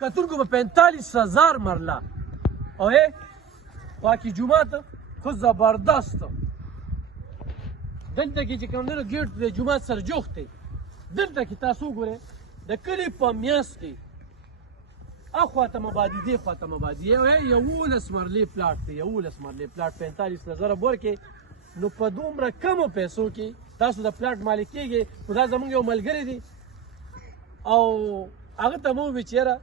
کتونکو په 45,000 مرله او خوا کې جومات خو زبردست دلته کې چې کوم دی نو ګیټ د جومات سره جوخت دی دلته کې تاسو وګورئ د کلي په میانځ کې اخوا ته مبادي دې خوا ته مبادي 11 مرلې پلاټ دی 11 مرلې پلاټ 45,000 ورکې نو په دومره کمو پیسو کې تاسو د پلاټ مالک کېږئ نو دا زموږ یو ملګری دی او هغه ته مو وویل چې یاره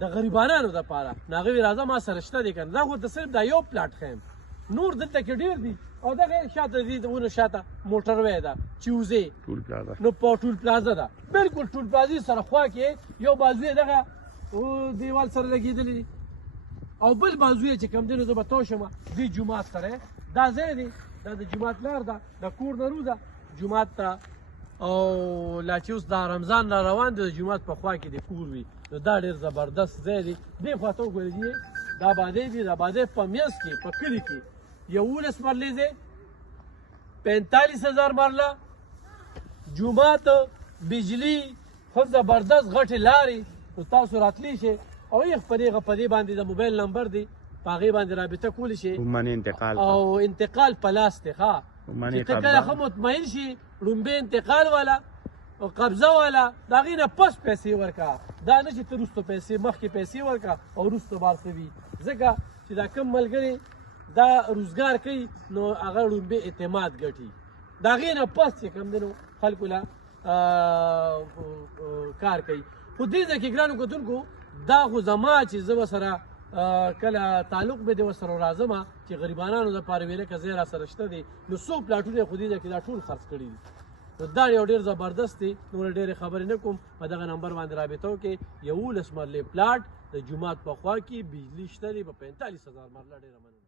د غریبانانو دپاره نو هغه ویل راځه ما سره شته دی که نه دا خو ته صرف دا یو پلاټ ښیم نور دلته کې ډېر دي او دغه شاته دي ونو شاته موټروی ده چې وځې نو په ټول پلازه ده بلکل ټول پلازې سره خوا کې یو بازو یې دغه دیوال سره لګېدلی دي او بل بازو یې چې کوم دی نو زه به تو شم دې جومات سره دا ځای دی دا د جومات لار ده د کور نه روزه جومات ته او لا چې اوس دا رمضان را روان دی د جومات په خوا کې د کور وي نو دا ډېر زبردست ځای دی دې خوا ته وګورئ دا بادۍ دي دا بادۍ په میانځ کې په کلي کې 11 مرلې ځای 45,000 مرله جومات بجلی خو زبردست غټې لارې نو تاسو راتلی شئ او یې په دې باندې د موبایل نمبر دی په هغې باندې رابطه کولی شئ او انتقال په لاس دی ښه چې ته کله ښه مطمئن شي ړومبې انتقال والا او قبضه والا د هغې نه پس پیسې ورکړه دا نه چې ته وروستو پیسې مخکې پیسې ورکړه او وروستو بار څه وي ځکه چې دا کم ملګري دا روزګار کوي نو هغه ړومبې اعتماد ګټي د هغې نه پس چې کوم دی نو خلکو له کار کوي خو دې ځای کې ګرانو کتونکو دا خو زما چې زه به سره کله تعلق به دې ورسره راځم چې غریبانانو دپاره ویې لکه ځای را سره شته دی نو څو پلاټونه یې خو دې ځای کې دا ټول خرڅ کړي دي نو دا یو ډېر زبردست دی نور ډېرې خبرې نه کوم په دغه نمبر باندې رابطه وکړئ 11 مرلې پلاټ د جومات په خوا کې بجلي شته دی په 45,000 مرله ډېره مننه